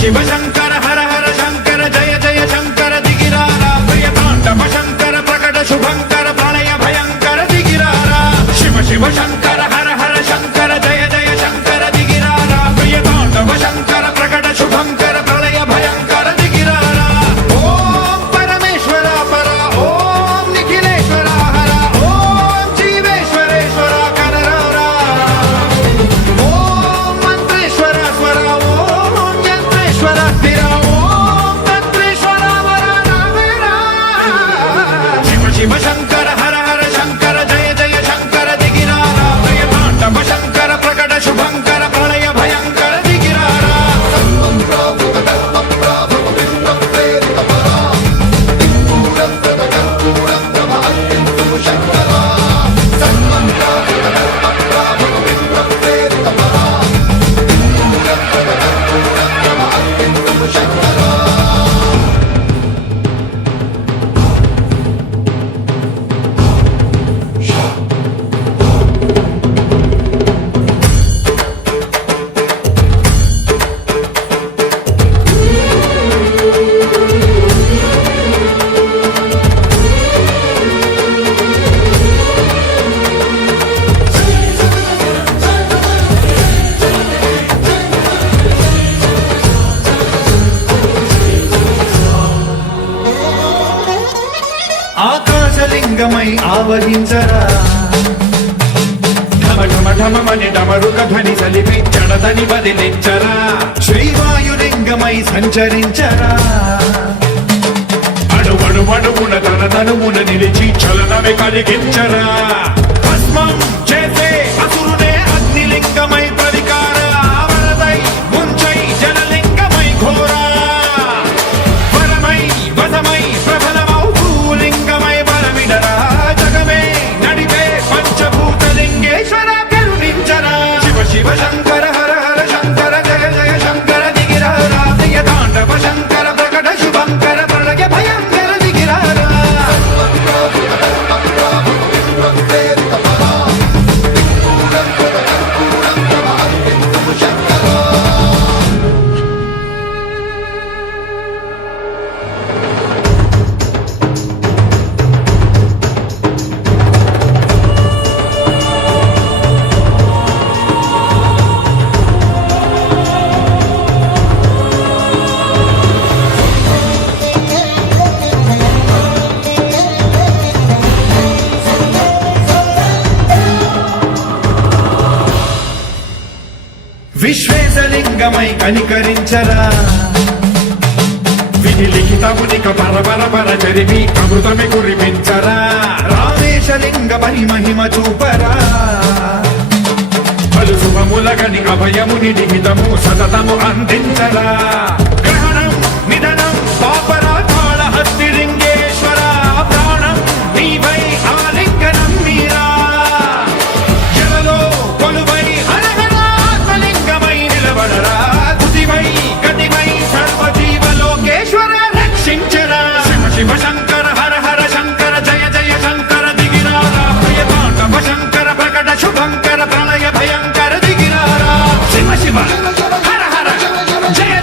శివ శంకర హర హర శంకర జయ జయ శంకర దిగిరారా ప్రియతాండవ శంకర ప్రకట శుభంకర ప్రళయ భయంకర దిగిరారా శివ శివ శంకర హర హర శంకర జయ జయ శంకర దిగిరారా ప్రియతాండవ శంకర ప్రకట శుభంకర ప్రళయ భయంకర దిగిరారా ఓం పరమేశ్వర పర ఓం నిఖిలేశ్వర హర ఓం జీవేశ్వరేశ్వర కరరారా ఓం మంత్రేశ్వర స్వర ఓం యంత్రేశ్వర స్థిర ఓం తంత్రేశ్వర వరదావేరా శివ శివ శంకర హర హర శంకర జయ జయ శంకర దిగిరారా ప్రియతాండవ శంకర ప్రకట శుభంకర ప్రళయ భయంకర దిగిరారా ఆకాశలింగమై ఆవహించరా ఢమ ఢమ ఢమమని డమరుక ధ్వని సలిపి జడదని బదిలించరా శ్రీవాయులింగమై సంచరించరా అడుగున తన తనుమున నిలిచి చలనమే కలిగించరా భస్మం చేసే అసురునే అగ్నిలింగమై ప్రవికార వరదై ముంచై జలలింగమై ఘోరా వరమై వసమై ప్రబలమౌ భూలింగమై బలమిడరా జగమే నడిపే పంచభూతలింగేశ్వర కరుణించరా శివ శివ శంకర హర హర శంకర జయ జయ శంకర దిగిరారా ప్రియతాండవ శంకర ప్రకట శుభంకర ప్రళయ భయంకర దిగిరారా విశ్వేశలింగమై కనికరించరా విధి లిఖితమునిక పరపర జరిపి అమృతమి కురిపించరా రామేశలింగమై మహిమ చూపరా పలు శుభములగని అభయముని నిహితము సతతము అందించరా గ్రహణం నిధనం పాపరా కాళహస్తి లింగేశ్వర ప్రాణం నీవై ఆలింగనం మీరా జలలో కొలువై హరహరాత్మలింగమై నిలబడరా తుదివై గతివై సర్వజీవలోకేశ్వర రక్షించరా శివ శివ శంకర హర హర శంకర జయ జయ శంకర దిగిరారా ప్రియతాండవ శంకర ప్రకట శుభంకర ప్రళయ భయంకర దిగిరారా శివ శివ హర హర జయ